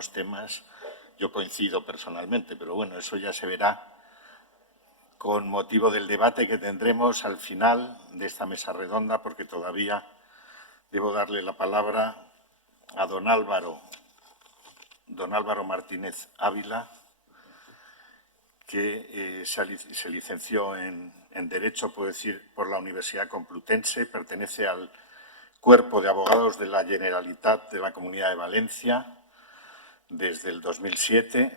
algunos temas yo coincido personalmente, pero bueno, eso ya se verá con motivo del debate que tendremos al final de esta mesa redonda, porque todavía debo darle la palabra a don Álvaro Martínez Ávila, que se licenció en Derecho, puedo decir, por la Universidad Complutense, pertenece al Cuerpo de Abogados de la Generalitat de la Comunidad de Valencia desde el 2007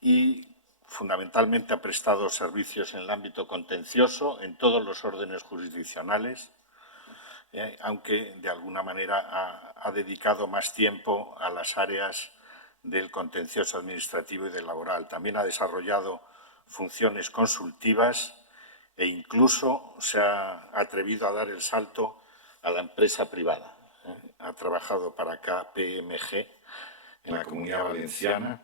y fundamentalmente ha prestado servicios en el ámbito contencioso en todos los órdenes jurisdiccionales, aunque de alguna manera ha dedicado más tiempo a las áreas del contencioso administrativo y del laboral. También ha desarrollado funciones consultivas e incluso se ha atrevido a dar el salto a la empresa privada. Ha trabajado para KPMG en la Comunidad Valenciana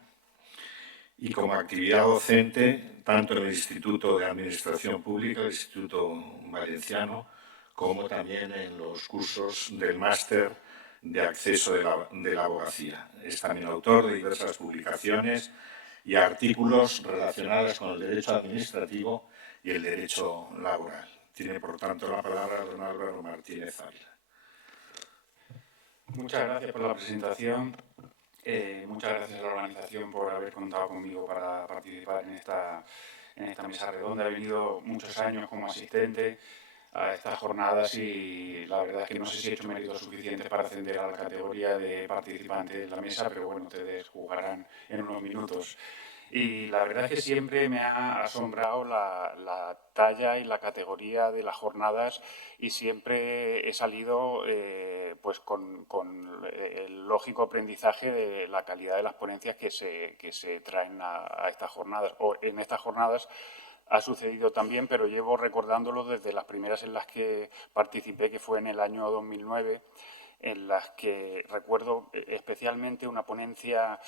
y como actividad docente tanto en el Instituto de Administración Pública, el Instituto Valenciano, como también en los cursos del máster de acceso de la abogacía. Es también autor de diversas publicaciones y artículos relacionados con el derecho administrativo y el derecho laboral. Tiene, por tanto, la palabra don Álvaro Martínez Ávila. Muchas gracias por la presentación. Muchas gracias a la organización por haber contado conmigo para participar en esta mesa redonda. He venido muchos años como asistente a estas jornadas y la verdad es que no sé si he hecho méritos suficientes para ascender a la categoría de participante de la mesa, pero bueno, ustedes jugarán en unos minutos. Y la verdad es que siempre me ha asombrado la talla y la categoría de las jornadas y siempre he salido pues con el lógico aprendizaje de la calidad de las ponencias que se traen a estas jornadas. O en estas jornadas ha sucedido también, pero llevo recordándolo desde las primeras en las que participé, que fue en el año 2009, en las que recuerdo especialmente una ponencia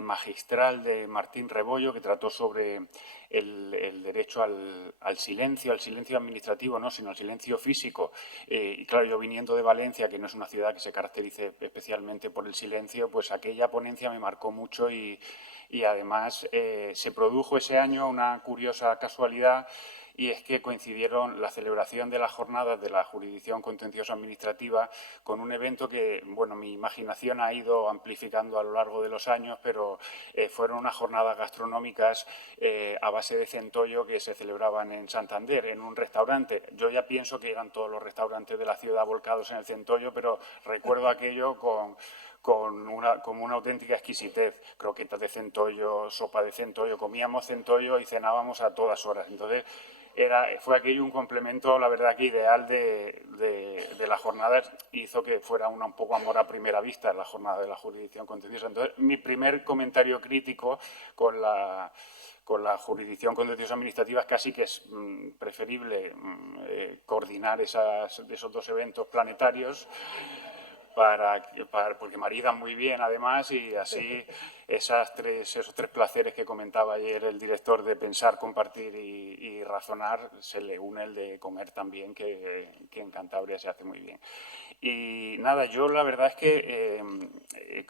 magistral de Martín Rebollo, que trató sobre el derecho al silencio administrativo, no, sino al silencio físico. Y claro, yo viniendo de Valencia, que no es una ciudad que se caracterice especialmente por el silencio, pues aquella ponencia me marcó mucho y además se produjo ese año una curiosa casualidad, y es que coincidieron la celebración de las jornadas de la jurisdicción contencioso administrativa con un evento que, bueno, mi imaginación ha ido amplificando a lo largo de los años, pero fueron unas jornadas gastronómicas a base de centollo que se celebraban en Santander, en un restaurante. Yo ya pienso que eran todos los restaurantes de la ciudad volcados en el centollo, pero recuerdo aquello como una auténtica exquisitez. Croquetas de centollo, sopa de centollo, comíamos centollo y cenábamos a todas horas. Entonces, fue aquello un complemento, la verdad, que ideal de las jornadas. Hizo que fuera un poco amor a primera vista la jornada de la jurisdicción contenciosa. Entonces, mi primer comentario crítico con la jurisdicción contenciosa administrativa es casi que es preferible coordinar esos dos eventos planetarios porque maridan muy bien además, y así esos tres placeres que comentaba ayer el director de pensar, compartir y razonar, se le une el de comer también, que en Cantabria se hace muy bien. Y nada, yo la verdad es que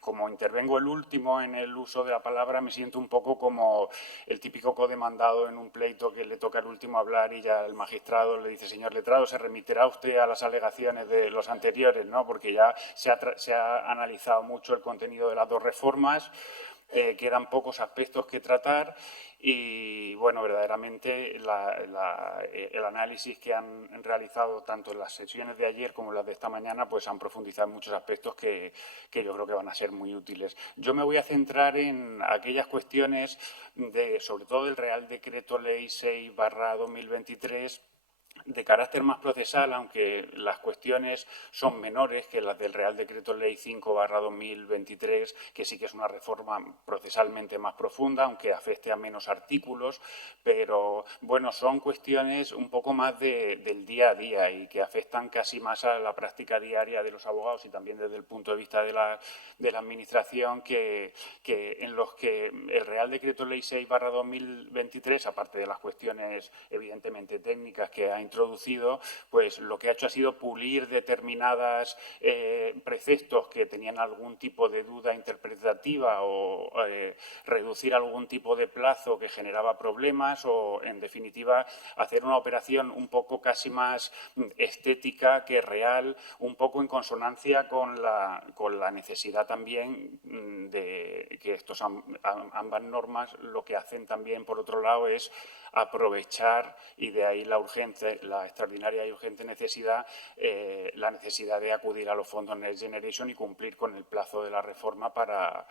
como intervengo el último en el uso de la palabra, me siento un poco como el típico codemandado en un pleito que le toca al último hablar y ya el magistrado le dice: señor letrado, ¿se remitirá usted a las alegaciones de los anteriores? ¿No? Porque ya se ha analizado mucho el contenido de las dos reformas, quedan pocos aspectos que tratar y, bueno, verdaderamente el análisis que han realizado tanto en las sesiones de ayer como en las de esta mañana, pues han profundizado en muchos aspectos que yo creo que van a ser muy útiles. Yo me voy a centrar en aquellas cuestiones sobre todo del Real Decreto Ley 6/2023, de carácter más procesal, aunque las cuestiones son menores que las del Real Decreto Ley 5/2023, que sí que es una reforma procesalmente más profunda, aunque afecte a menos artículos, pero bueno, son cuestiones un poco más del día a día y que afectan casi más a la práctica diaria de los abogados y también desde el punto de vista de la Administración, que en los que el Real Decreto Ley 6/2023, aparte de las cuestiones evidentemente técnicas que ha introducido introducido, pues lo que ha hecho ha sido pulir determinados preceptos que tenían algún tipo de duda interpretativa o reducir algún tipo de plazo que generaba problemas o, en definitiva, hacer una operación un poco casi más estética que real, un poco en consonancia con la necesidad también de que ambas normas lo que hacen también, por otro lado, es aprovechar, y de ahí la extraordinaria y urgente necesidad, la necesidad de acudir a los fondos Next Generation y cumplir con el plazo de la reforma para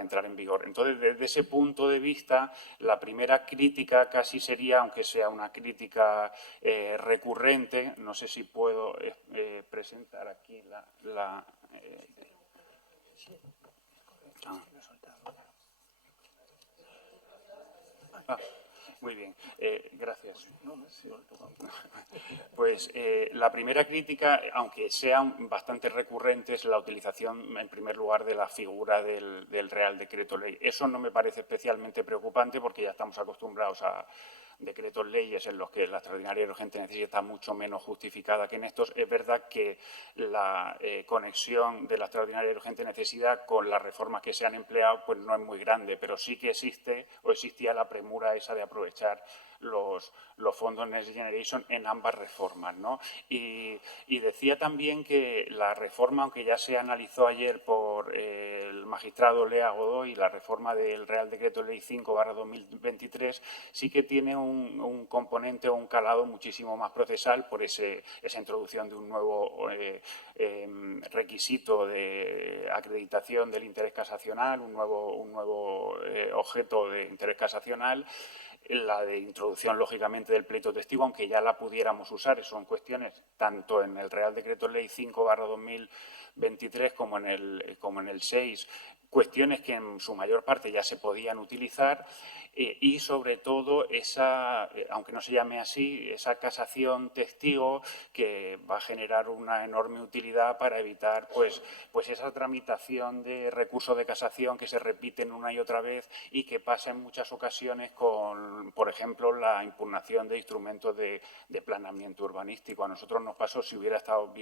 entrar en vigor. Entonces, desde ese punto de vista, la primera crítica casi sería, aunque sea una crítica recurrente, no sé si puedo presentar aquí muy bien, gracias. Pues la primera crítica, aunque sean bastante recurrentes, es la utilización, en primer lugar, de la figura del Real Decreto Ley. Eso no me parece especialmente preocupante porque ya estamos acostumbrados a decretos leyes en los que la extraordinaria y urgente necesidad está mucho menos justificada que en estos. Es verdad que la conexión de la extraordinaria y urgente necesidad con las reformas que se han empleado pues no es muy grande, pero sí que existe o existía la premura esa de aprovechar los fondos Next Generation en ambas reformas, ¿no? Y decía también que la reforma, aunque ya se analizó ayer por el magistrado Lea Godoy, la reforma del Real Decreto Ley 5/2023, sí que tiene un componente o un calado muchísimo más procesal por esa introducción de un nuevo requisito de acreditación del interés casacional, un nuevo objeto de interés casacional, la de introducción, lógicamente, del pleito testigo, aunque ya la pudiéramos usar. Son cuestiones tanto en el Real Decreto Ley 5/2023 como en el 6, cuestiones que en su mayor parte ya se podían utilizar y, sobre todo, aunque no se llame así, esa casación testigo que va a generar una enorme utilidad para evitar pues esa tramitación de recursos de casación que se repiten una y otra vez y que pasa en muchas ocasiones con, por ejemplo, la impugnación de instrumentos de planeamiento urbanístico. A nosotros nos pasó, si hubiera estado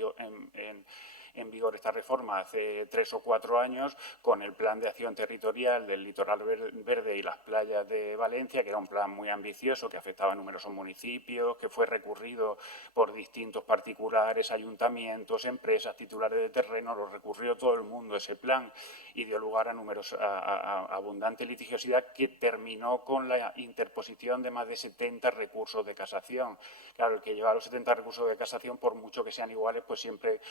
en vigor esta reforma hace 3 o 4 años, con el Plan de Acción Territorial del Litoral Verde y las playas de Valencia, que era un plan muy ambicioso que afectaba a numerosos municipios, que fue recurrido por distintos particulares, ayuntamientos, empresas, titulares de terreno, lo recurrió todo el mundo ese plan y dio lugar a abundante litigiosidad que terminó con la interposición de más de 70 recursos de casación. Claro, el que lleva los 70 recursos de casación, por mucho que sean iguales, pues siempre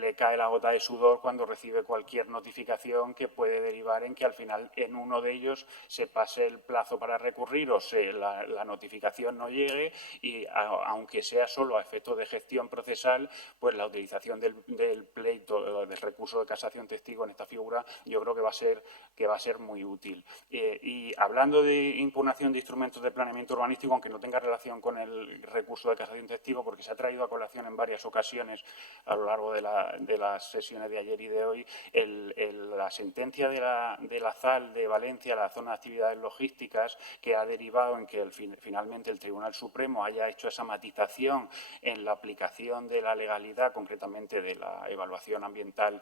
le cae la gota de sudor cuando recibe cualquier notificación que puede derivar en que al final en uno de ellos se pase el plazo para recurrir o la notificación no llegue y aunque sea solo a efectos de gestión procesal, pues la utilización del pleito, del recurso de casación testigo en esta figura, yo creo que va a ser muy útil. Y hablando de impugnación de instrumentos de planeamiento urbanístico, aunque no tenga relación con el recurso de casación testigo, porque se ha traído a colación en varias ocasiones a lo largo de las sesiones de ayer y de hoy, la sentencia de la ZAL de Valencia, la zona de actividades logísticas, que ha derivado en que finalmente el Tribunal Supremo haya hecho esa matización en la aplicación de la legalidad, concretamente de la evaluación ambiental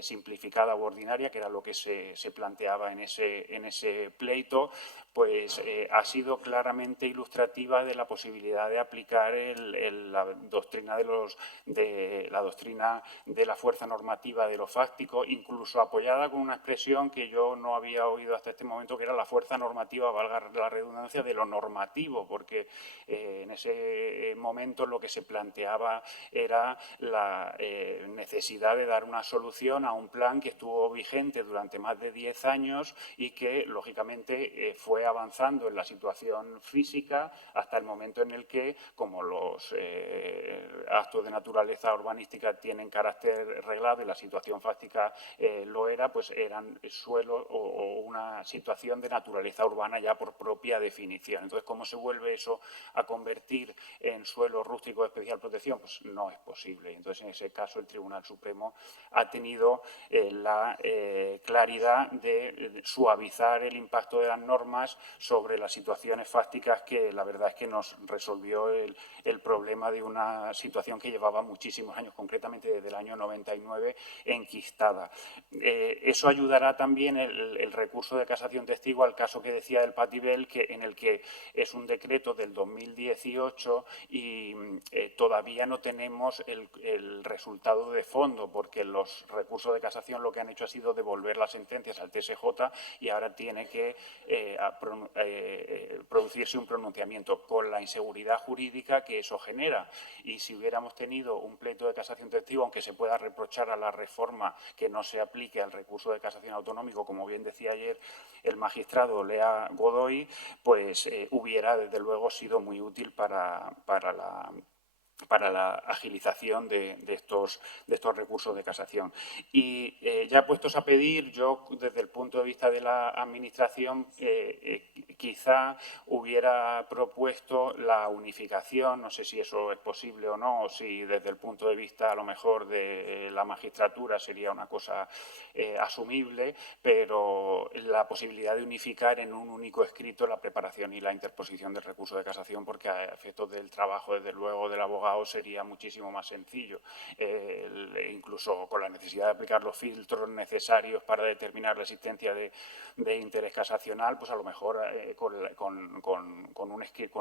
simplificada u ordinaria, que era lo que se planteaba en ese pleito, pues ha sido claramente ilustrativa de la posibilidad de aplicar la doctrina de la fuerza normativa de lo fáctico, incluso apoyada con una expresión que yo no había oído hasta este momento, que era la fuerza normativa, valga la redundancia, de lo normativo, porque en ese momento lo que se planteaba era la necesidad de dar una solución a un plan que estuvo vigente durante más de 10 años y que, lógicamente, fue avanzando en la situación física hasta el momento en el que, como los actos de naturaleza urbanística tienen carácter reglado y la situación fáctica lo era, pues eran suelos o una situación de naturaleza urbana ya por propia definición. Entonces, ¿cómo se vuelve eso a convertir en suelo rústico de especial protección? Pues no es posible. Entonces, en ese caso, el Tribunal Supremo ha tenido la claridad de suavizar el impacto de las normas sobre las situaciones fácticas, que la verdad es que nos resolvió el problema de una situación que llevaba muchísimos años, concretamente desde el año 99, enquistada. Eso ayudará también el recurso de casación testigo al caso que decía del Patibel, en el que es un decreto del 2018 y todavía no tenemos el resultado de fondo, porque los recursos de casación lo que han hecho ha sido devolver las sentencias al TSJ y ahora tiene que producirse un pronunciamiento, con la inseguridad jurídica que eso genera. Y si hubiéramos tenido un pleito de casación testigo, aunque se pueda reprochar a la reforma que no se aplique al recurso de casación autonómico, como bien decía ayer el magistrado Lea Godoy, pues hubiera desde luego sido muy útil para la agilización de estos recursos de casación. Y ya puestos a pedir, yo desde el punto de vista de la Administración quizá hubiera propuesto la unificación, no sé si eso es posible o no, o si desde el punto de vista a lo mejor de la magistratura sería una cosa asumible, pero la posibilidad de unificar en un único escrito la preparación y la interposición del recurso de casación, porque a efectos del trabajo, desde luego, del abogado sería muchísimo más sencillo, incluso con la necesidad de aplicar los filtros necesarios para determinar la existencia de interés casacional, pues a lo mejor con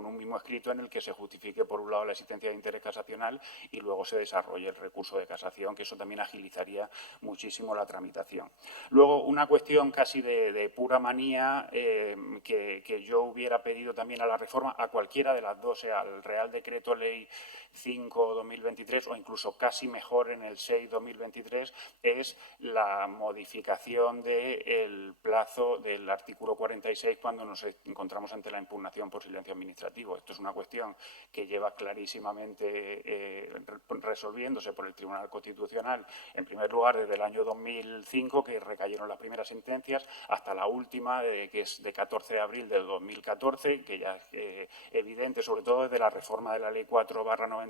un mismo escrito en el que se justifique por un lado la existencia de interés casacional y luego se desarrolle el recurso de casación, que eso también agilizaría muchísimo la tramitación. Luego, una cuestión casi de pura manía que yo hubiera pedido también a la reforma, a cualquiera de las dos, sea al Real Decreto Ley 5/2023 o incluso casi mejor en el 6/2023, es la modificación del plazo del artículo 46 cuando nos encontramos ante la impugnación por silencio administrativo. Esto es una cuestión que lleva clarísimamente resolviéndose por el Tribunal Constitucional, en primer lugar desde el año 2005, que recayeron las primeras sentencias, hasta la última, que es de 14 de abril del 2014, que ya es evidente, sobre todo desde la reforma de la Ley 4/99,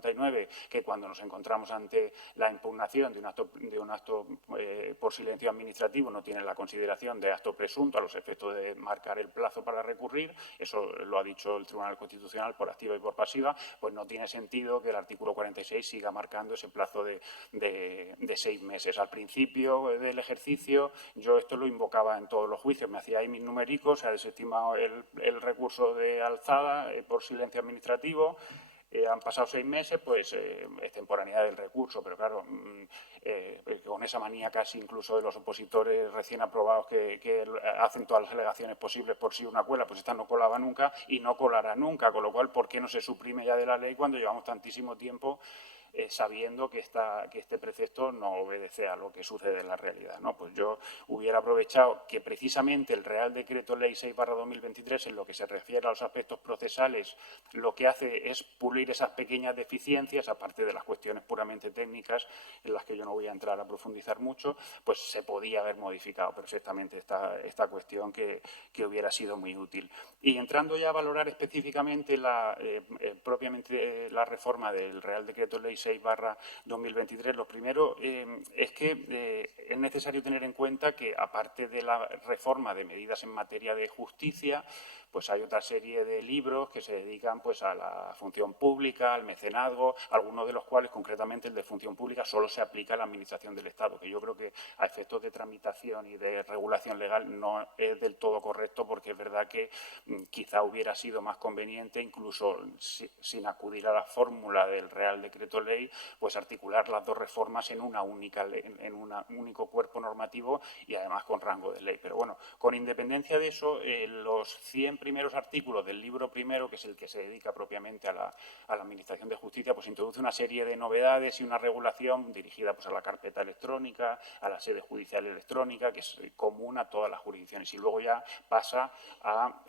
que cuando nos encontramos ante la impugnación de un acto por silencio administrativo no tiene la consideración de acto presunto a los efectos de marcar el plazo para recurrir. Eso lo ha dicho el Tribunal Constitucional por activa y por pasiva. Pues no tiene sentido que el artículo 46 siga marcando ese plazo de 6 meses. Al principio del ejercicio yo esto lo invocaba en todos los juicios, me hacía ahí mis numericos, se ha desestimado el recurso de alzada por silencio administrativo. Han pasado 6 meses, pues extemporaneidad del recurso, pero claro, con esa manía casi incluso de los opositores recién aprobados que hacen todas las alegaciones posibles por si una cuela, pues esta no colaba nunca y no colará nunca, con lo cual, ¿por qué no se suprime ya de la ley cuando llevamos tantísimo tiempo sabiendo que este precepto no obedece a lo que sucede en la realidad, ¿no? Pues yo hubiera aprovechado que precisamente el Real Decreto Ley 6/2023, en lo que se refiere a los aspectos procesales, lo que hace es pulir esas pequeñas deficiencias, aparte de las cuestiones puramente técnicas, en las que yo no voy a entrar a profundizar mucho, pues se podía haber modificado perfectamente esta cuestión que hubiera sido muy útil. Y entrando ya a valorar específicamente propiamente la reforma del Real Decreto Ley 6/2023, lo primero es que es necesario tener en cuenta que, aparte de la reforma de medidas en materia de justicia, pues hay otra serie de libros que se dedican pues a la función pública, al mecenazgo, algunos de los cuales, concretamente el de función pública, solo se aplica a la Administración del Estado, que yo creo que a efectos de tramitación y de regulación legal no es del todo correcto, porque es verdad que quizá hubiera sido más conveniente, incluso sin acudir a la fórmula del Real Decreto Ley, pues articular las dos reformas en una única ley, en un único cuerpo normativo y además con rango de ley. Pero bueno, con independencia de eso, los 100 primeros artículos del libro primero, que es el que se dedica propiamente a la Administración de Justicia, pues introduce una serie de novedades y una regulación dirigida pues a la carpeta electrónica, a la sede judicial electrónica, que es común a todas las jurisdicciones, y luego ya pasa a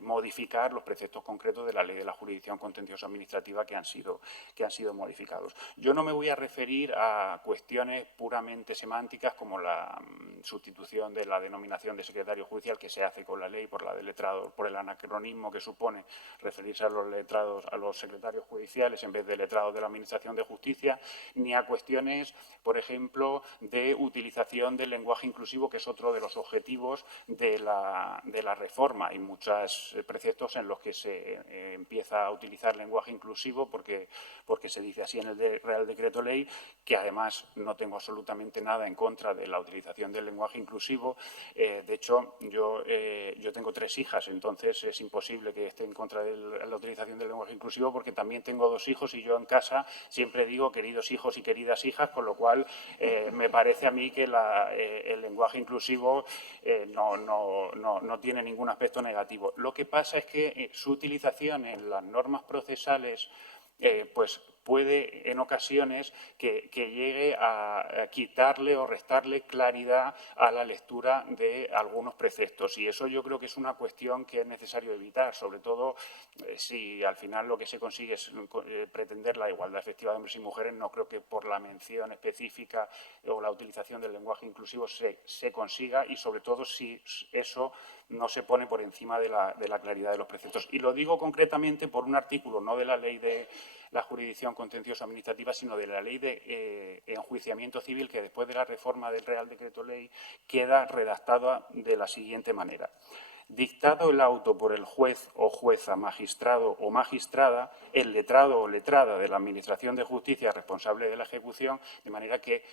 modificar los preceptos concretos de la Ley de la Jurisdicción Contenciosa Administrativa que han sido modificados. Yo no me voy a referir a cuestiones puramente semánticas como la sustitución de la denominación de secretario judicial que se hace con la ley por la de letrado, por el anacronismo que supone referirse a los letrados, a los secretarios judiciales en vez de letrados de la Administración de Justicia, ni a cuestiones, por ejemplo, de utilización del lenguaje inclusivo, que es otro de los objetivos de la reforma. Hay muchos preceptos en los que se empieza a utilizar lenguaje inclusivo porque se dice así en el Real Decreto Ley, que además no tengo absolutamente nada en contra de la utilización del lenguaje inclusivo. De hecho, yo tengo 3 hijas, entonces es imposible que esté en contra de la utilización del lenguaje inclusivo porque también tengo 2 hijos y yo en casa siempre digo queridos hijos y queridas hijas, con lo cual me parece a mí que el lenguaje inclusivo no tiene ningún aspecto negativo. Lo que pasa es que su utilización en las normas procesales pues puede en ocasiones que llegue a quitarle o restarle claridad a la lectura de algunos preceptos y eso yo creo que es una cuestión que es necesario evitar, sobre todo si al final lo que se consigue es pretender la igualdad efectiva de hombres y mujeres. No creo que por la mención específica o la utilización del lenguaje inclusivo se consiga y sobre todo si eso no se pone por encima de la claridad de los preceptos. Y lo digo concretamente por un artículo, no de la ley de la jurisdicción contencioso administrativa, sino de la ley de enjuiciamiento civil, que después de la reforma del Real Decreto Ley queda redactada de la siguiente manera. Dictado el auto por el juez o jueza, magistrado o magistrada, el letrado o letrada de la Administración de Justicia responsable de la ejecución, de manera que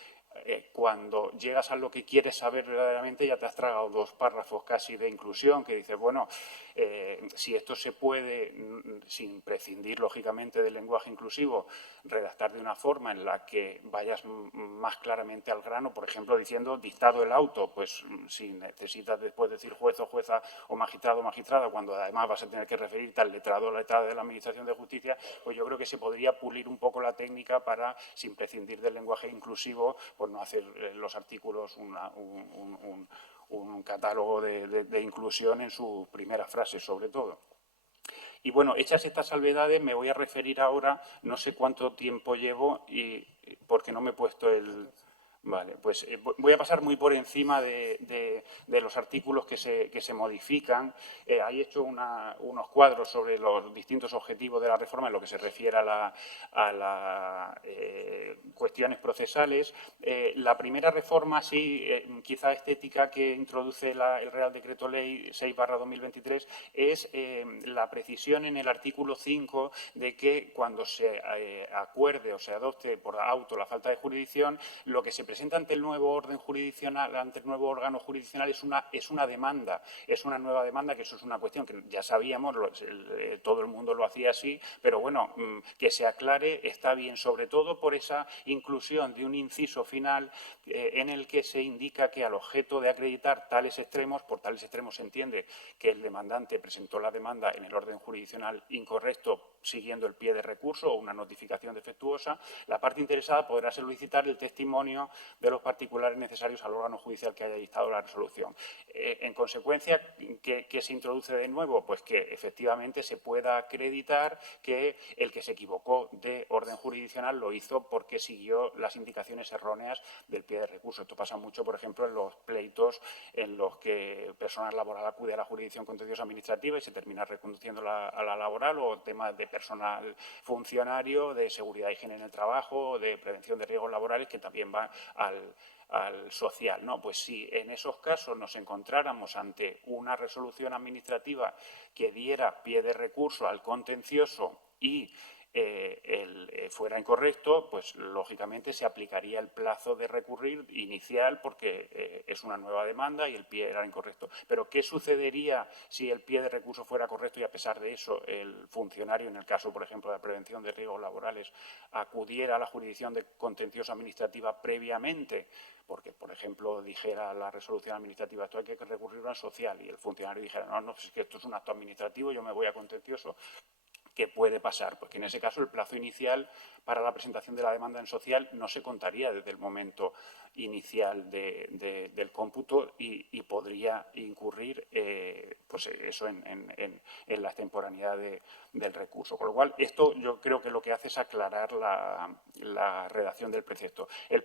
cuando llegas a lo que quieres saber verdaderamente ya te has tragado 2 párrafos casi de inclusión que dices, bueno, si esto se puede, sin prescindir lógicamente del lenguaje inclusivo, redactar de una forma en la que vayas más claramente al grano, por ejemplo, diciendo dictado el auto, pues si necesitas después decir juez o jueza o magistrado o magistrada, cuando además vas a tener que referirte al letrado o letrada de la Administración de Justicia, pues yo creo que se podría pulir un poco la técnica para, sin prescindir del lenguaje inclusivo, pues no hacer los artículos un catálogo de inclusión en sus primeras frases, sobre todo. Y bueno, hechas estas salvedades, me voy a referir ahora, no sé cuánto tiempo llevo y porque no me he puesto el... Vale, pues voy a pasar muy por encima de los artículos que se modifican. Hay hecho unos cuadros sobre los distintos objetivos de la reforma en lo que se refiere a las cuestiones procesales. La primera reforma, sí, quizá estética, que introduce el Real Decreto Ley 6/2023 es la precisión en el artículo 5 de que cuando se acuerde o se adopte por auto la falta de jurisdicción, lo que se presenta ante el nuevo orden jurisdiccional, ante el nuevo órgano jurisdiccional, es una demanda, es una nueva demanda, que eso es una cuestión que ya sabíamos, todo el mundo lo hacía así, pero bueno, que se aclare está bien, sobre todo por esa inclusión de un inciso final en el que se indica que al objeto de acreditar tales extremos, por tales extremos se entiende que el demandante presentó la demanda en el orden jurisdiccional incorrecto siguiendo el pie de recurso o una notificación defectuosa, la parte interesada podrá solicitar el testimonio de los particulares necesarios al órgano judicial que haya dictado la resolución. En consecuencia, ¿qué se introduce de nuevo? Pues que efectivamente se pueda acreditar que el que se equivocó de orden jurisdiccional lo hizo porque siguió las indicaciones erróneas del pie de recurso. Esto pasa mucho, por ejemplo, en los pleitos en los que personal laboral acude a la jurisdicción contenciosa administrativa y se termina reconduciendo a la laboral, o temas de personal funcionario, de seguridad y higiene en el trabajo, de prevención de riesgos laborales, que también van al social, ¿no? Pues si en esos casos nos encontráramos ante una resolución administrativa que diera pie de recurso al contencioso y fuera incorrecto, pues lógicamente se aplicaría el plazo de recurrir inicial porque es una nueva demanda y el pie era incorrecto. Pero ¿qué sucedería si el pie de recurso fuera correcto y a pesar de eso el funcionario, en el caso, por ejemplo, de la prevención de riesgos laborales, acudiera a la jurisdicción de contencioso administrativa previamente? Porque, por ejemplo, dijera la resolución administrativa, esto hay que recurrirlo en social, y el funcionario dijera, no, es que esto es un acto administrativo, yo me voy a contencioso. ¿Qué puede pasar? Pues que en ese caso el plazo inicial para la presentación de la demanda en social no se contaría desde el momento inicial del cómputo y podría incurrir pues eso en la extemporaneidad del recurso. Con lo cual, esto yo creo que lo que hace es aclarar la redacción del precepto. El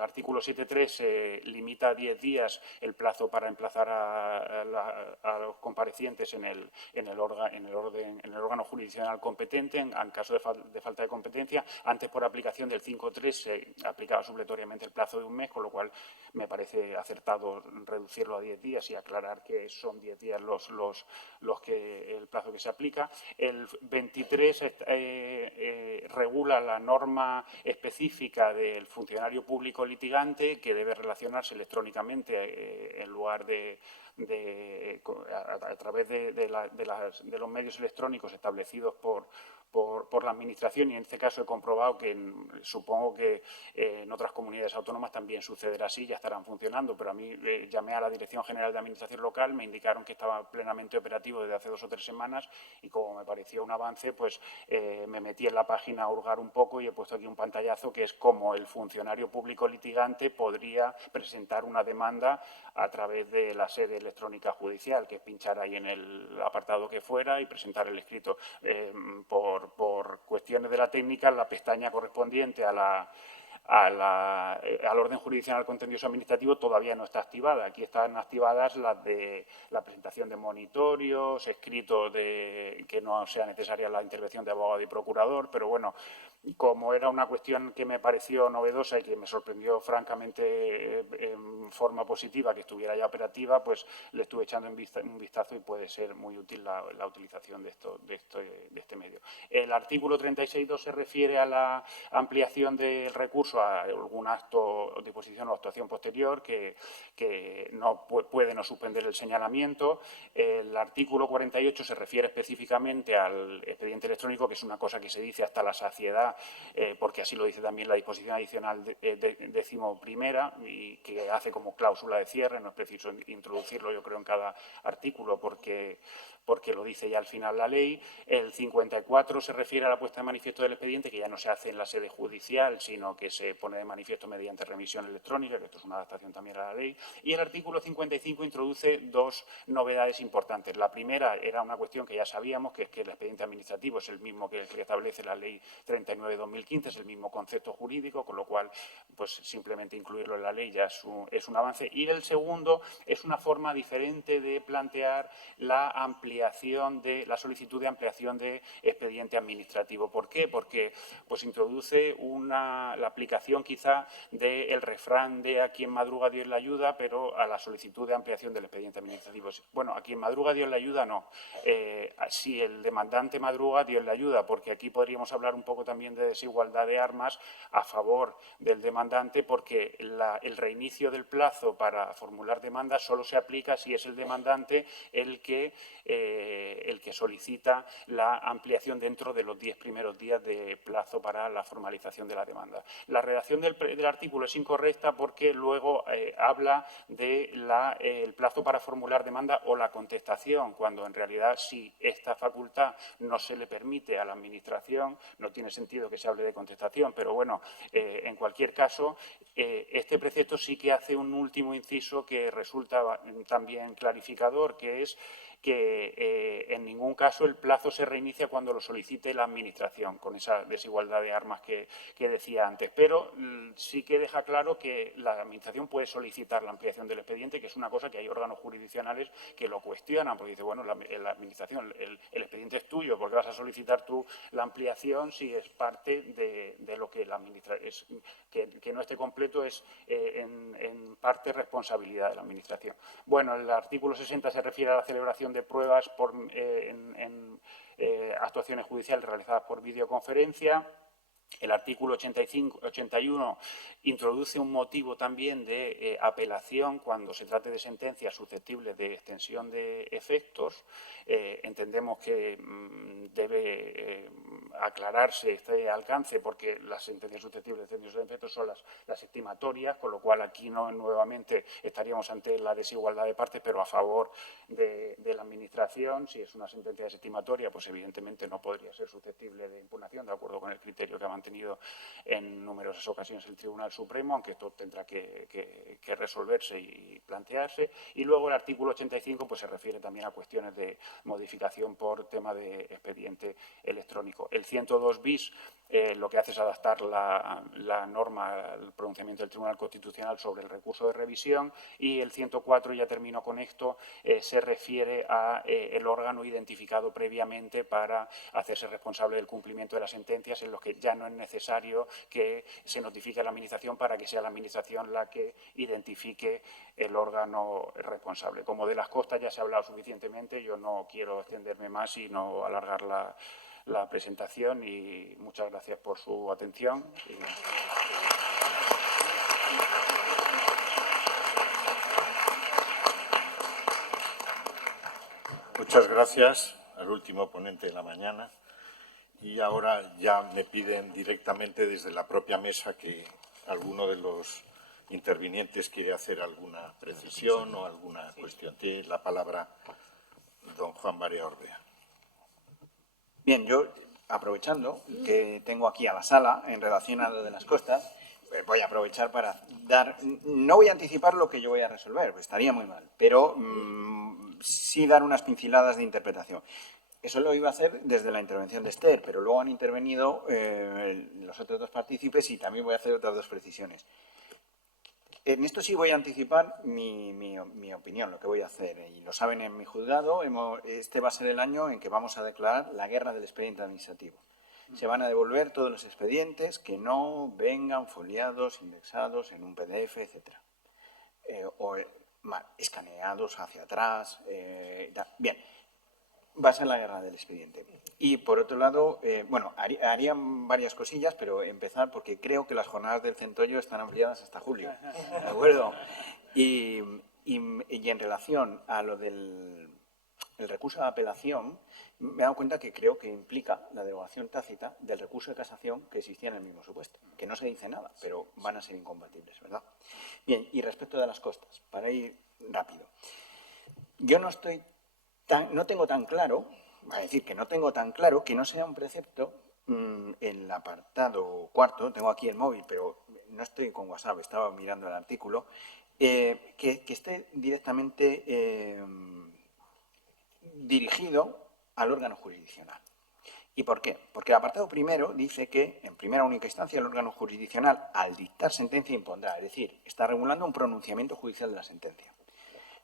artículo 7.3 limita a 10 días el plazo para emplazar a los comparecientes en el órgano jurisdiccional competente en caso de falta de competencia. Antes, por aplicación del 5.3, se aplicaba supletoriamente el plazo de un mes, con lo cual me parece acertado reducirlo a 10 días y aclarar que son 10 días el plazo que se aplica. El 23 regula la norma específica del funcionario público litigante que debe relacionarse electrónicamente en lugar a través de los medios electrónicos establecidos por la Administración, y en este caso he comprobado que supongo que en otras comunidades autónomas también sucederá así, ya estarán funcionando, pero a mí llamé a la Dirección General de Administración Local, me indicaron que estaba plenamente operativo desde hace 2 o 3 semanas y como me pareció un avance, pues me metí en la página a hurgar un poco y he puesto aquí un pantallazo que es cómo el funcionario público litigante podría presentar una demanda a través de la sede electrónica judicial, que es pinchar ahí en el apartado que fuera y presentar el escrito. Por cuestiones de la técnica, la pestaña correspondiente al orden jurisdiccional contencioso administrativo todavía no está activada. Aquí están activadas las de la presentación de monitorios, escritos que no sea necesaria la intervención de abogado y procurador, pero bueno, como era una cuestión que me pareció novedosa y que me sorprendió francamente en forma positiva que estuviera ya operativa, pues le estuve echando un vistazo y puede ser muy útil la utilización de este medio. El artículo 36.2 se refiere a la ampliación del recurso a algún acto, disposición o actuación posterior que no puede no suspender el señalamiento. El artículo 48 se refiere específicamente al expediente electrónico, que es una cosa que se dice hasta la saciedad, porque así lo dice también la disposición adicional 11ª y que hace como cláusula de cierre. No es preciso introducirlo, yo creo, en cada artículo porque lo dice ya al final la ley. El 54 se refiere a la puesta de manifiesto del expediente, que ya no se hace en la sede judicial, sino que se pone de manifiesto mediante remisión electrónica, que esto es una adaptación también a la ley. Y el artículo 55 introduce 2 novedades importantes. La primera era una cuestión que ya sabíamos, que es que el expediente administrativo es el mismo que el que establece la Ley 39/2015, es el mismo concepto jurídico, con lo cual pues simplemente incluirlo en la ley ya es un avance. Y el segundo es una forma diferente de plantear la solicitud de ampliación de expediente administrativo. ¿Por qué? Porque pues introduce la aplicación quizá del refrán de a quien madruga Dios le ayuda, pero a la solicitud de ampliación del expediente administrativo. Bueno, a quien madruga Dios le ayuda no. Si el demandante madruga, Dios le ayuda, porque aquí podríamos hablar un poco también de desigualdad de armas a favor del demandante, porque el reinicio del plazo para formular demandas solo se aplica si es el demandante el que solicita la ampliación dentro de los 10 primeros días de plazo para la formalización de la demanda. La redacción del artículo es incorrecta porque luego habla del plazo para formular demanda o la contestación, cuando en realidad si esta facultad no se le permite a la Administración, no tiene sentido que se hable de contestación, pero bueno, en cualquier caso, este precepto sí que hace un último inciso que resulta también clarificador, que es que en ningún caso el plazo se reinicia cuando lo solicite la Administración, con esa desigualdad de armas que decía antes. Pero sí que deja claro que la Administración puede solicitar la ampliación del expediente, que es una cosa que hay órganos jurisdiccionales que lo cuestionan, porque dice, bueno, la Administración, el expediente es tuyo, ¿por qué vas a solicitar tú la ampliación si es parte de lo que la Administración, que no esté completo es en parte responsabilidad de la Administración? Bueno, el artículo 60 se refiere a la celebración de pruebas en actuaciones judiciales realizadas por videoconferencia. El artículo 81 introduce un motivo también de apelación cuando se trate de sentencias susceptibles de extensión de efectos. Entendemos que debe aclararse este alcance porque las sentencias susceptibles de extensión de efectos son las estimatorias, con lo cual aquí nuevamente estaríamos ante la desigualdad de partes, pero a favor de la Administración. Si es una sentencia desestimatoria, pues evidentemente no podría ser susceptible de impugnación, de acuerdo con el criterio que ha mantenido en numerosas ocasiones el Tribunal Supremo, aunque esto tendrá que resolverse y plantearse. Y luego el artículo 85 pues, se refiere también a cuestiones de modificación por tema de expediente electrónico. El 102 bis lo que hace es adaptar la norma al pronunciamiento del Tribunal Constitucional sobre el recurso de revisión, y el 104, ya termino con esto, se refiere a el órgano identificado previamente para hacerse responsable del cumplimiento de las sentencias, en los que ya no es necesario que se notifique a la Administración para que sea la Administración la que identifique el órgano responsable. Como de las costas ya se ha hablado suficientemente, yo no quiero extenderme más y no alargar la presentación, y muchas gracias por su atención. Muchas gracias al último ponente de la mañana. Y ahora ya me piden directamente desde la propia mesa que alguno de los intervinientes quiere hacer alguna precisión o alguna cuestión. Tiene la palabra don Juan María Orbea. Bien, yo, aprovechando que tengo aquí a la sala en relación a lo de las costas, voy a aprovechar para dar... No voy a anticipar lo que yo voy a resolver, pues estaría muy mal, pero sí dar unas pinceladas de interpretación. Eso lo iba a hacer desde la intervención de Esther, pero luego han intervenido los otros dos partícipes y también voy a hacer otras dos precisiones. En esto sí voy a anticipar mi opinión, lo que voy a hacer. Y lo saben en mi juzgado, este va a ser el año en que vamos a declarar la guerra del expediente administrativo. Se van a devolver todos los expedientes que no vengan foliados, indexados en un PDF, etc. O escaneados hacia atrás. Bien. Va a ser la guerra del expediente. Y, por otro lado, bueno, harían varias cosillas, pero empezar porque creo que las jornadas del Centollo están ampliadas hasta julio. ¿De acuerdo? Y en relación a lo del recurso de apelación, me he dado cuenta que creo que implica la derogación tácita del recurso de casación que existía en el mismo supuesto. Que no se dice nada, pero van a ser incompatibles, ¿verdad? Bien, y respecto de las costas, para ir rápido. Yo no tengo tan claro, a decir que no tengo tan claro que no sea un precepto en el apartado cuarto, tengo aquí el móvil, pero no estoy con WhatsApp, estaba mirando el artículo, que esté directamente dirigido al órgano jurisdiccional. ¿Y por qué? Porque el apartado primero dice que, en primera única instancia, el órgano jurisdiccional, al dictar sentencia, impondrá, es decir, está regulando un pronunciamiento judicial de la sentencia.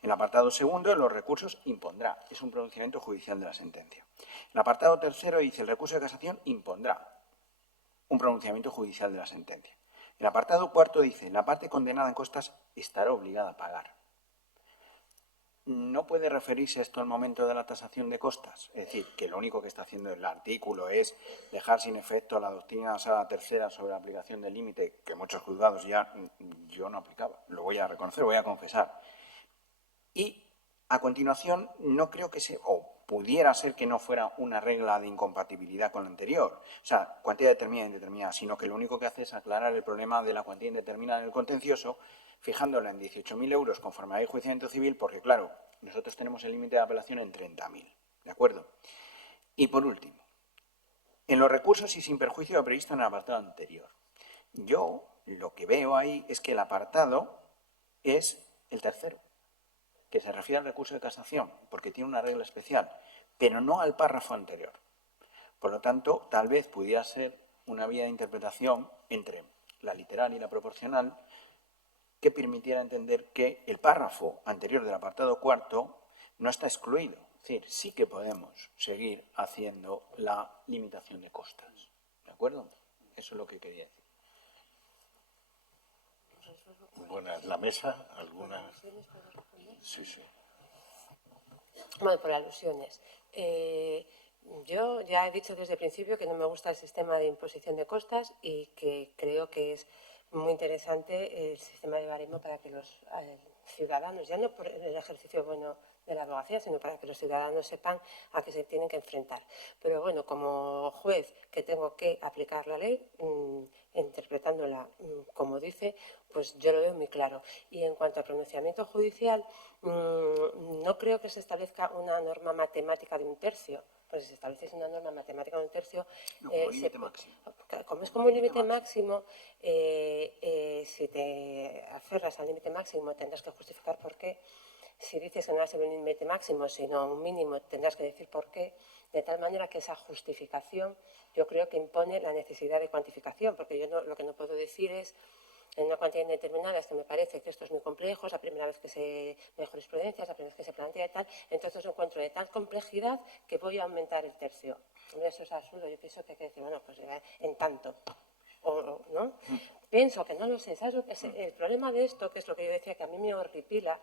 En el apartado segundo, los recursos impondrá. Es un pronunciamiento judicial de la sentencia. En el apartado tercero dice el recurso de casación impondrá un pronunciamiento judicial de la sentencia. En el apartado cuarto dice la parte condenada en costas estará obligada a pagar. No puede referirse esto al momento de la tasación de costas. Es decir, que lo único que está haciendo el artículo es dejar sin efecto la doctrina de Sala Tercera sobre la aplicación del límite, que muchos juzgados ya yo no aplicaba. Lo voy a reconocer, voy a confesar. Y, a continuación, no creo que o pudiera ser que no fuera una regla de incompatibilidad con la anterior, o sea, cuantía determinada e indeterminada, sino que lo único que hace es aclarar el problema de la cuantía indeterminada en el contencioso, fijándola en 18.000 euros conforme a la ley de enjuiciamiento civil, porque, claro, nosotros tenemos el límite de apelación en 30.000, ¿de acuerdo? Y, por último, en los recursos y sin perjuicio de lo previsto en el apartado anterior. Yo lo que veo ahí es que el apartado es el tercero, que se refiere al recurso de casación, porque tiene una regla especial, pero no al párrafo anterior. Por lo tanto, tal vez pudiera ser una vía de interpretación entre la literal y la proporcional que permitiera entender que el párrafo anterior del apartado cuarto no está excluido. Es decir, sí que podemos seguir haciendo la limitación de costas. ¿De acuerdo? Eso es lo que quería decir. Bueno, ¿la mesa? ¿Alguna? Sí, sí. Bueno, por alusiones. Yo ya he dicho desde el principio que no me gusta el sistema de imposición de costas y que creo que es muy interesante el sistema de baremo para que los ciudadanos, ya no por el ejercicio bueno de la abogacía, sino para que los ciudadanos sepan a qué se tienen que enfrentar. Pero bueno, como juez que tengo que aplicar la ley, interpretándola como dice, pues yo lo veo muy claro. Y en cuanto al pronunciamiento judicial, no creo que se establezca una norma matemática de 1/3. Pues si se establece una norma matemática de 1/3, No, como límite máximo. como es como un límite máximo, si te aferras al límite máximo tendrás que justificar por qué. Si dices que no va a ser un límite máximo, sino un mínimo, tendrás que decir por qué, de tal manera que esa justificación yo creo que impone la necesidad de cuantificación, porque yo lo que no puedo decir es, en una cantidad indeterminada, es que me parece que esto es muy complejo, es la primera vez que se ve jurisprudencia, es la primera vez que se plantea y tal, entonces lo encuentro de tal complejidad que voy a aumentar el tercio. Hombre, eso es absurdo, yo pienso que hay que decir, bueno, pues en tanto. ¿No? Pienso que no lo sé. ¿Sabes lo que es? El problema de esto, que es lo que yo decía, que a mí me horripila,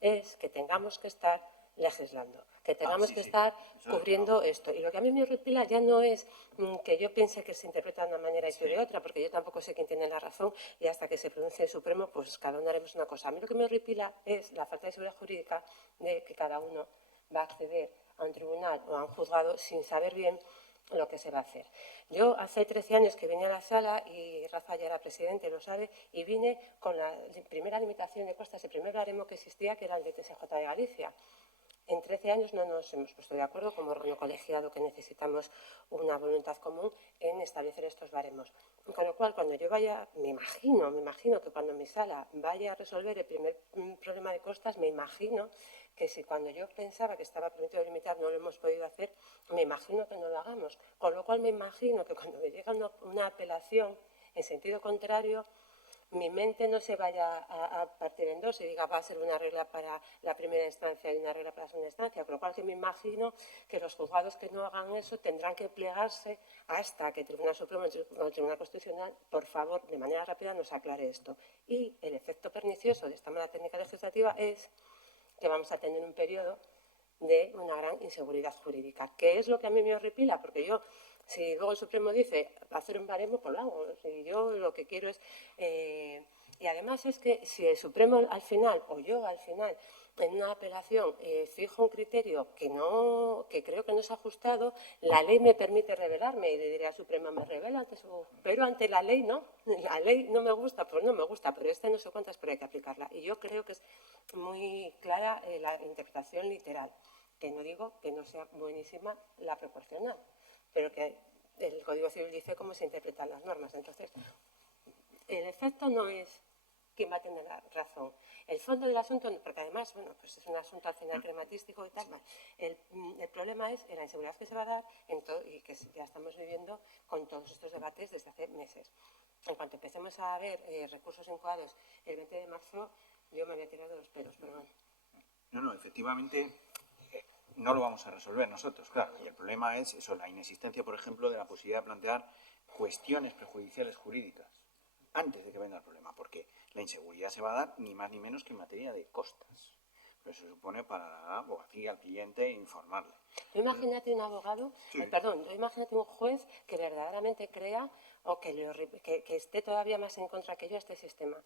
es que tengamos que estar legislando, que tengamos que estar cubriendo esto. Y lo que a mí me horripila ya no es que yo piense que se interpreta de una manera y tú de otra, porque yo tampoco sé quién tiene la razón y hasta que se pronuncie el Supremo, pues cada uno haremos una cosa. A mí lo que me horripila es la falta de seguridad jurídica de que cada uno va a acceder a un tribunal o a un juzgado sin saber bien lo que se va a hacer. Yo hace 13 años que vine a la sala y Rafa ya era presidente, lo sabe, y vine con la primera limitación de costas, el primer baremo que existía, que era el de TSJ de Galicia. En 13 años no nos hemos puesto de acuerdo como órgano colegiado que necesitamos una voluntad común en establecer estos baremos. Con lo cual, cuando yo vaya, me imagino que cuando mi sala vaya a resolver el primer problema de costas, me imagino que si cuando yo pensaba que estaba permitido limitar no lo hemos podido hacer, me imagino que no lo hagamos. Con lo cual me imagino que cuando me llega una apelación en sentido contrario, mi mente no se vaya a partir en dos y diga va a ser una regla para la primera instancia y una regla para la segunda instancia, con lo cual que me imagino que los juzgados que no hagan eso tendrán que plegarse hasta que el Tribunal Supremo o el Tribunal Constitucional, por favor, de manera rápida nos aclare esto. Y el efecto pernicioso de esta mala técnica legislativa es que vamos a tener un periodo de una gran inseguridad jurídica, que es lo que a mí me horripila, porque yo, si luego el Supremo dice hacer un baremo, pues lo hago. Si yo lo que quiero es... y además es que si el Supremo al final, o yo al final, en una apelación fijo un criterio que creo que no es ajustado, la ley me permite rebelarme y le diré al Supremo, me rebelo ante pero ante la ley no. La ley no me gusta, pues no me gusta, pero no sé cuántas, pero hay que aplicarla. Y yo creo que es muy clara la interpretación literal, que no digo que no sea buenísima la proporcional, pero que el Código Civil dice cómo se interpretan las normas. Entonces, el efecto no es quién va a tener la razón. El fondo del asunto, porque además, bueno, pues es un asunto al final crematístico y tal, el problema es la inseguridad que se va a dar y que ya estamos viviendo con todos estos debates desde hace meses. En cuanto empecemos a ver recursos incoados el 20 de marzo, yo me voy a tirar de los pelos, pero bueno. No, efectivamente no lo vamos a resolver nosotros, claro. Y el problema es eso, la inexistencia, por ejemplo, de la posibilidad de plantear cuestiones prejudiciales jurídicas antes de que venga el problema, porque la inseguridad se va a dar ni más ni menos que en materia de costas. Pero se supone para la abogacía al cliente e informarle. Imagínate un abogado, imagínate un juez que verdaderamente crea o que esté todavía más en contra que yo a este sistema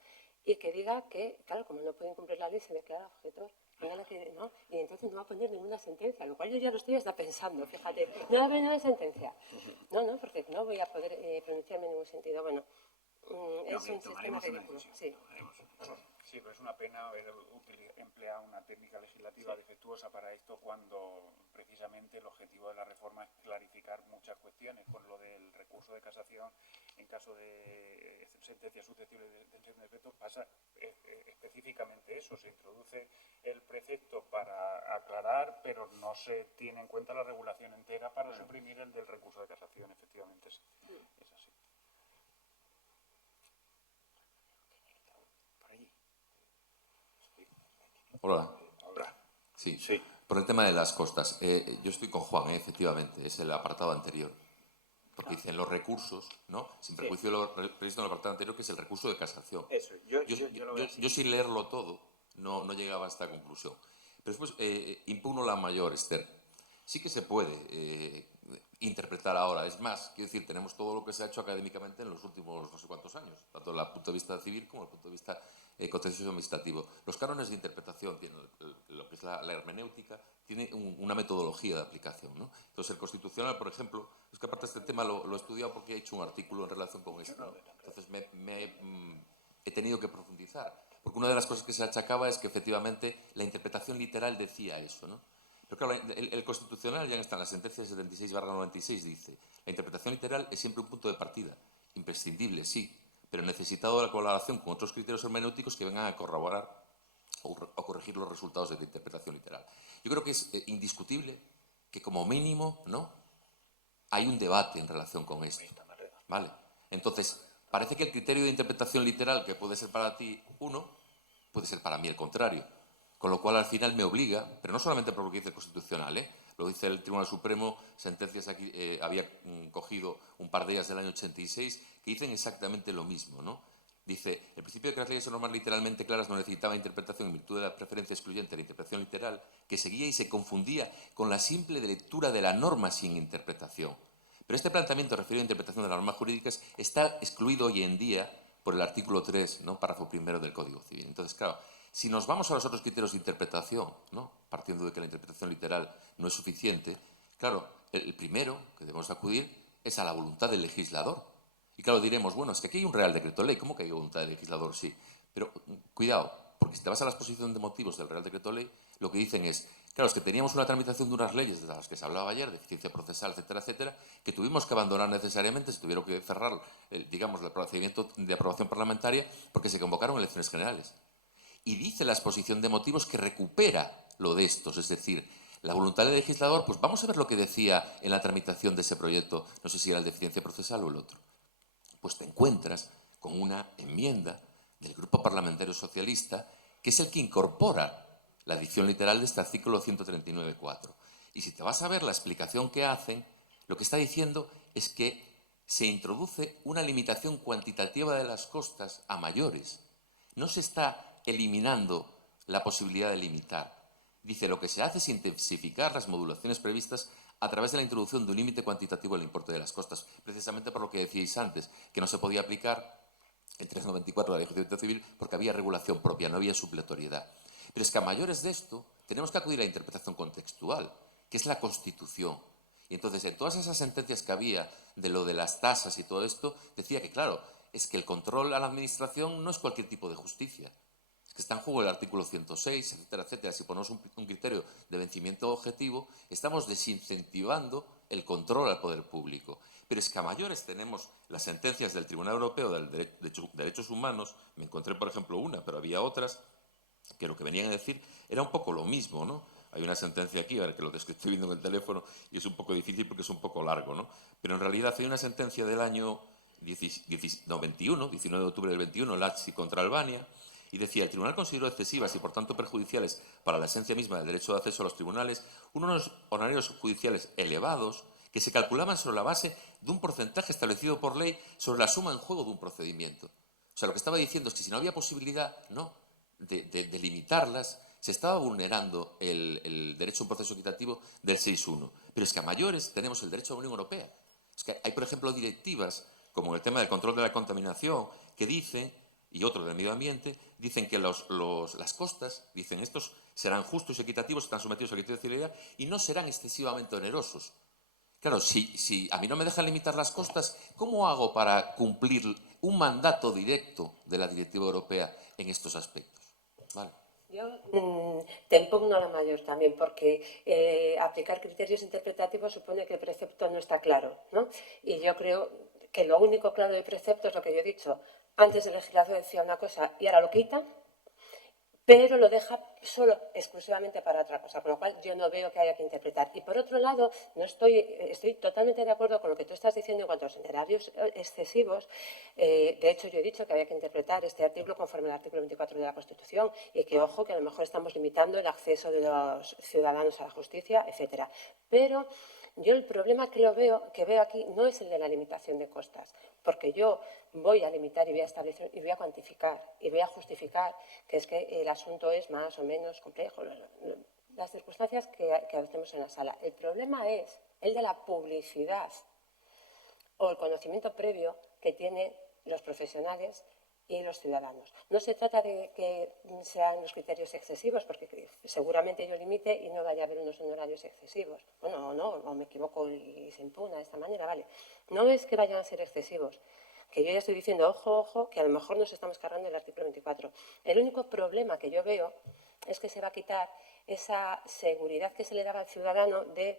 y que diga que, claro, como no pueden cumplir la ley, se declara objetor. ¿No? Y entonces no va a poner ninguna sentencia, lo cual yo ya lo estoy hasta pensando, fíjate, no va a haber ninguna sentencia. No, porque no voy a poder pronunciarme en ningún sentido. Bueno, es un sistema ridículo. Sí, pero es una pena haber empleado una técnica legislativa defectuosa para esto cuando precisamente el objetivo de la reforma es clarificar muchas cuestiones. Con lo del recurso de casación, en caso de sentencias susceptibles de exención de veto, pasa específicamente eso. Se introduce el precepto para aclarar, pero no se tiene en cuenta la regulación entera para suprimir el del recurso de casación. Efectivamente, es así. Hola. Sí. Por el tema de las costas. Yo estoy con Juan, efectivamente, es el apartado anterior. Porque dicen los recursos, ¿no? Sin perjuicio de lo previsto en el apartado anterior, que es el recurso de casación. Eso, yo sin leerlo todo no llegaba a esta conclusión. Pero después impugno la mayor, Esther. Sí que se puede interpretar ahora. Es más, quiero decir, tenemos todo lo que se ha hecho académicamente en los últimos no sé cuántos años, tanto desde el punto de vista civil como desde el punto de vista contencioso administrativo. Los cánones de interpretación tienen lo que es la hermenéutica, tiene una metodología de aplicación, ¿no? Entonces, el Constitucional, por ejemplo, es que aparte de este tema lo he estudiado porque he hecho un artículo en relación con esto, ¿no? Entonces, he tenido que profundizar, porque una de las cosas que se achacaba es que efectivamente la interpretación literal decía eso, ¿no? Pero claro, el Constitucional, ya está en la sentencia 76/96, dice: la interpretación literal es siempre un punto de partida, imprescindible, sí, pero necesitado de la colaboración con otros criterios hermenéuticos que vengan a corroborar o corregir los resultados de la interpretación literal. Yo creo que es indiscutible que, como mínimo, ¿no?, hay un debate en relación con esto, ¿vale? Entonces, parece que el criterio de interpretación literal, que puede ser para ti uno, puede ser para mí el contrario. Con lo cual, al final, me obliga, pero no solamente por lo que dice el Constitucional, lo dice el Tribunal Supremo, sentencias aquí, había cogido un par de ellas del año 86, que dicen exactamente lo mismo, ¿no? Dice: el principio de que las leyes son normas literalmente claras no necesitaba interpretación en virtud de la preferencia excluyente de la interpretación literal, que seguía y se confundía con la simple lectura de la norma sin interpretación. Pero este planteamiento referido a interpretación de las normas jurídicas está excluido hoy en día por el artículo 3, ¿no?, párrafo primero del Código Civil. Entonces, claro, si nos vamos a los otros criterios de interpretación, ¿no?, partiendo de que la interpretación literal no es suficiente, claro, el primero que debemos acudir es a la voluntad del legislador. Y claro, diremos, bueno, es que aquí hay un Real Decreto Ley, ¿cómo que hay voluntad del legislador? Sí, pero cuidado, porque si te vas a la exposición de motivos del Real Decreto Ley, lo que dicen es: claro, es que teníamos una tramitación de unas leyes de las que se hablaba ayer, de eficiencia procesal, etcétera, etcétera, que tuvimos que abandonar necesariamente, se tuvieron que cerrar, digamos, el procedimiento de aprobación parlamentaria porque se convocaron elecciones generales. Y dice la exposición de motivos que recupera lo de estos, es decir, la voluntad del legislador. Pues vamos a ver lo que decía en la tramitación de ese proyecto, no sé si era el de eficiencia procesal o el otro. Pues te encuentras con una enmienda del Grupo Parlamentario Socialista, que es el que incorpora la dicción literal de este artículo 139.4. Y si te vas a ver la explicación que hacen, lo que está diciendo es que se introduce una limitación cuantitativa de las costas a mayores. No se está eliminando la posibilidad de limitar. Dice: lo que se hace es intensificar las modulaciones previstas a través de la introducción de un límite cuantitativo del importe de las costas, precisamente por lo que decíais antes, que no se podía aplicar el 394 de la Ley de Enjuiciamiento Civil porque había regulación propia, no había supletoriedad. Pero es que a mayores de esto tenemos que acudir a la interpretación contextual, que es la Constitución. Y entonces, en todas esas sentencias que había de lo de las tasas y todo esto, decía que, claro, es que el control a la administración no es cualquier tipo de justicia. Es que está en juego el artículo 106, etcétera, etcétera. Si ponemos un criterio de vencimiento objetivo, estamos desincentivando el control al poder público. Pero es que a mayores tenemos las sentencias del Tribunal Europeo de Derechos Humanos. Me encontré, por ejemplo, una, pero había otras que lo que venían a decir era un poco lo mismo, ¿no? Hay una sentencia aquí, a ver, que lo estoy viendo en el teléfono y es un poco difícil porque es un poco largo, ¿no? Pero en realidad hay una sentencia del año 19 de octubre del 21, Lacci contra Albania, y decía: el tribunal consideró excesivas y por tanto perjudiciales para la esencia misma del derecho de acceso a los tribunales unos honorarios judiciales elevados que se calculaban sobre la base de un porcentaje establecido por ley sobre la suma en juego de un procedimiento. O sea, lo que estaba diciendo es que si no había posibilidad, ¿no?, de limitarlas, se estaba vulnerando el derecho a un proceso equitativo del 6.1. Pero es que a mayores tenemos el derecho a la Unión Europea. Es que hay, por ejemplo, directivas, como el tema del control de la contaminación, que dicen, y otro del medio ambiente, dicen que las costas, dicen, estos serán justos y equitativos, están sometidos a criterio de celeridad y no serán excesivamente onerosos. Claro, si a mí no me dejan limitar las costas, ¿cómo hago para cumplir un mandato directo de la Directiva Europea en estos aspectos? Vale. Yo te impugno a la mayor también, porque aplicar criterios interpretativos supone que el precepto no está claro, ¿no? Y yo creo que lo único claro del precepto es lo que yo he dicho. Antes el legislador decía una cosa y ahora lo quita, pero lo deja solo, exclusivamente para otra cosa, con lo cual yo no veo que haya que interpretar. Y por otro lado, estoy totalmente de acuerdo con lo que tú estás diciendo en cuanto a los honorarios excesivos. De hecho, yo he dicho que había que interpretar este artículo conforme al artículo 24 de la Constitución y que, ojo, que a lo mejor estamos limitando el acceso de los ciudadanos a la justicia, etcétera. Pero yo el problema que veo aquí no es el de la limitación de costas, porque yo voy a limitar y voy a establecer y voy a cuantificar y voy a justificar que es que el asunto es más o menos complejo, las circunstancias que hacemos en la sala. El problema es el de la publicidad o el conocimiento previo que tienen los profesionales y los ciudadanos. No se trata de que sean los criterios excesivos, porque seguramente yo limite y no vaya a haber unos honorarios excesivos. Bueno, o me equivoco y se impugna de esta manera, vale. No es que vayan a ser excesivos. que yo ya estoy diciendo, ojo, ojo, que a lo mejor nos estamos cargando el artículo 24. El único problema que yo veo es que se va a quitar esa seguridad que se le daba al ciudadano de,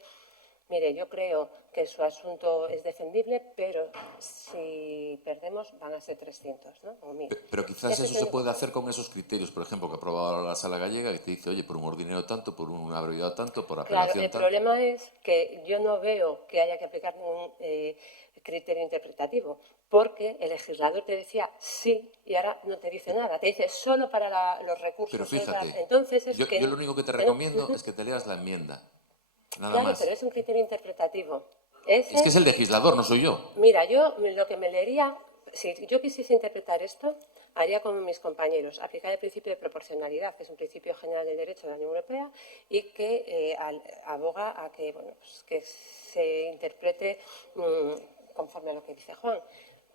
mire, yo creo que su asunto es defendible, pero si perdemos van a ser 300, ¿no? O 1000. Pero quizás Ese es eso el se único puede problema. hacer con esos criterios, por ejemplo, que ha aprobado ahora la Sala Gallega, que te dice, oye, por un ordinario tanto, por una abreviado tanto, por Claro, apelación el tanto. problema es que yo no veo que haya que aplicar ningún criterio interpretativo, porque el legislador te decía sí y ahora no te dice nada, te dice solo para los recursos. Pero solo para... fíjate, Entonces es yo que... lo único que te no- recomiendo es que te leas la enmienda, nada Claro, más. pero es un criterio interpretativo. Es que es el legislador, no soy yo. Mira, yo lo que me leería, si yo quisiese interpretar esto, haría como mis compañeros, aplicar el principio de proporcionalidad, que es un principio general del derecho de la Unión Europea y que aboga a que, bueno, pues, que se interprete conforme a lo que dice Juan.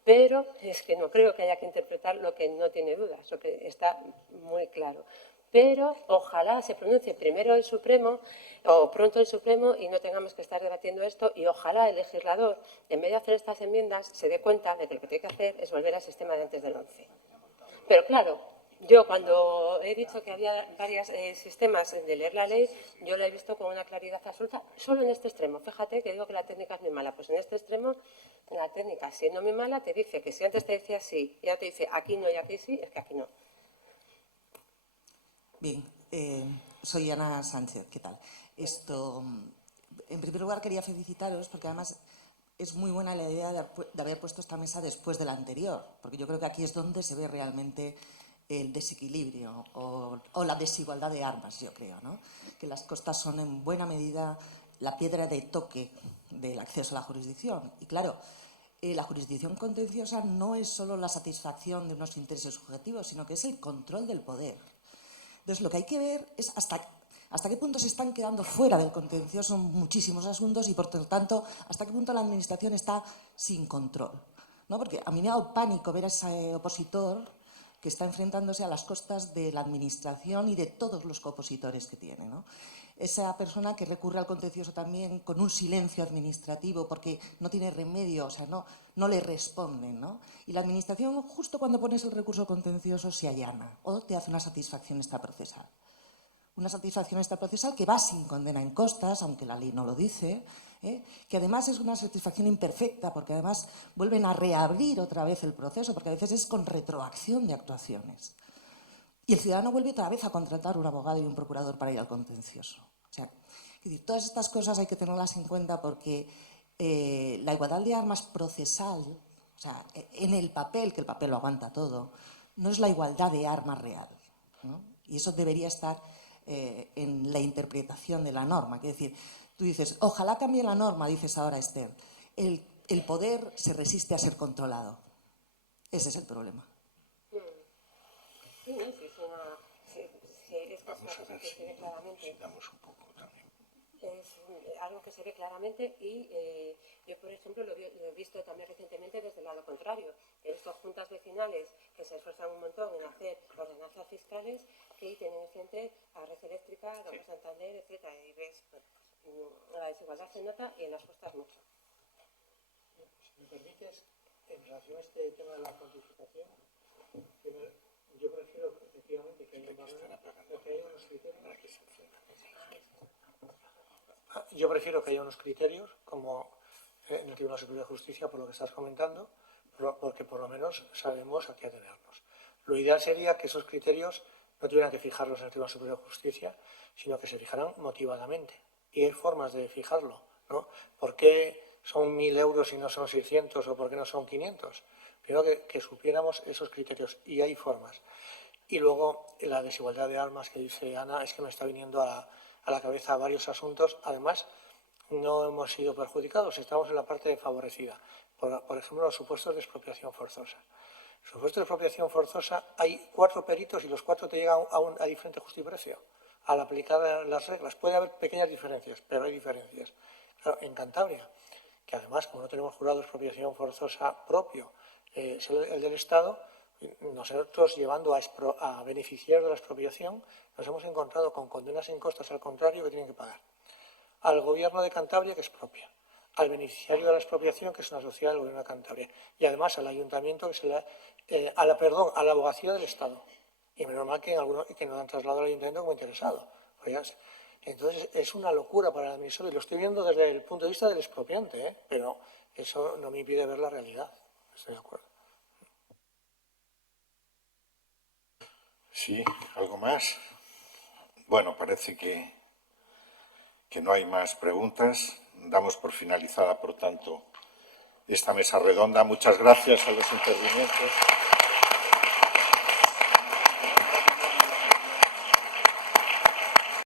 Pero es que no creo que haya que interpretar lo que no tiene dudas, lo que está muy claro. Pero ojalá se pronuncie primero el Supremo o pronto el Supremo y no tengamos que estar debatiendo esto y ojalá el legislador, en vez de hacer estas enmiendas, se dé cuenta de que lo que tiene que hacer es volver al sistema de antes del 11. Pero claro, yo cuando he dicho que había varios sistemas de leer la ley, yo la he visto con una claridad absoluta, solo en este extremo. Fíjate que digo que la técnica es muy mala, pues en este extremo la técnica, siendo muy mala, te dice que si antes te decía sí y ahora te dice aquí no y aquí sí, es que aquí no. Bien, soy Ana Sánchez, ¿qué tal? En primer lugar quería felicitaros porque además es muy buena la idea de haber puesto esta mesa después de la anterior, porque yo creo que aquí es donde se ve realmente el desequilibrio o la desigualdad de armas, yo creo, ¿no? Que las costas son en buena medida la piedra de toque del acceso a la jurisdicción. Y claro, la jurisdicción contenciosa no es solo la satisfacción de unos intereses subjetivos, sino que es el control del poder. Entonces, lo que hay que ver es hasta qué punto se están quedando fuera del contencioso muchísimos asuntos y, por lo tanto, hasta qué punto la Administración está sin control, ¿no? Porque a mí me ha dado pánico ver a ese opositor que está enfrentándose a las costas de la Administración y de todos los coopositores que tiene, ¿no? Esa persona que recurre al contencioso también con un silencio administrativo porque no tiene remedio, o sea, no le responden, ¿no? Y la Administración, justo cuando pones el recurso contencioso, se allana o te hace una satisfacción extraprocesal. Una satisfacción extraprocesal que va sin condena en costas, aunque la ley no lo dice, que además es una satisfacción imperfecta, porque además vuelven a reabrir otra vez el proceso, porque a veces es con retroacción de actuaciones. Y el ciudadano vuelve otra vez a contratar un abogado y un procurador para ir al contencioso. O sea, es decir, todas estas cosas hay que tenerlas en cuenta porque la igualdad de armas procesal, o sea, en el papel, que el papel lo aguanta todo, no es la igualdad de armas real, ¿no? Y eso debería estar en la interpretación de la norma. Es decir, tú dices, ojalá cambie la norma, dices ahora, Esther. El poder se resiste a ser controlado. Ese es el problema. Sí, no, sí, es una, es una cosa que se ve claramente. Es algo que se ve claramente y yo, por ejemplo, lo he visto también recientemente desde el lado contrario. He visto juntas vecinales que se esfuerzan un montón en hacer ordenanzas fiscales que tienen enfrente a Red Eléctrica, Banco Santander, etc. Y ves, bueno, pues, la desigualdad se nota y en las costas mucho. Si me permites, en relación a este tema de la cuantificación, yo prefiero efectivamente que haya unos criterios. Yo prefiero que haya unos criterios, como en el Tribunal Superior de Justicia, por lo que estás comentando, porque por lo menos sabemos a qué atenernos. Lo ideal sería que esos criterios no tuvieran que fijarlos en el Tribunal Superior de Justicia, sino que se fijaran motivadamente. Y hay formas de fijarlo, ¿no? ¿Por qué son 1.000 euros y no son 600 o por qué no son 500? Primero que supiéramos esos criterios, y hay formas. Y luego la desigualdad de armas que dice Ana, es que me está viniendo a la cabeza varios asuntos. Además, no hemos sido perjudicados, estamos en la parte favorecida. Por ejemplo, los supuestos de expropiación forzosa. En supuestos de expropiación forzosa hay 4 peritos y los 4 te llegan a diferente justiprecio. Al aplicar las reglas puede haber pequeñas diferencias, pero hay diferencias. Claro, en Cantabria, que además, como no tenemos jurado de expropiación forzosa propio, es el del Estado, nosotros llevando a beneficiarios de la expropiación, nos hemos encontrado con condenas en costas al contrario que tienen que pagar. Al gobierno de Cantabria, que expropia. al beneficiario de la expropiación, que es una sociedad del Gobierno de Cantabria, y además al ayuntamiento, que es a la abogacía del Estado. Y menos mal que no han trasladado al ayuntamiento como interesado. Entonces, es una locura para el administrador, y lo estoy viendo desde el punto de vista del expropiante, pero eso no me impide ver la realidad. Estoy de acuerdo. Sí, ¿algo más? Bueno, parece que no hay más preguntas. Damos por finalizada, por tanto, esta mesa redonda. Muchas gracias a los intervinientes.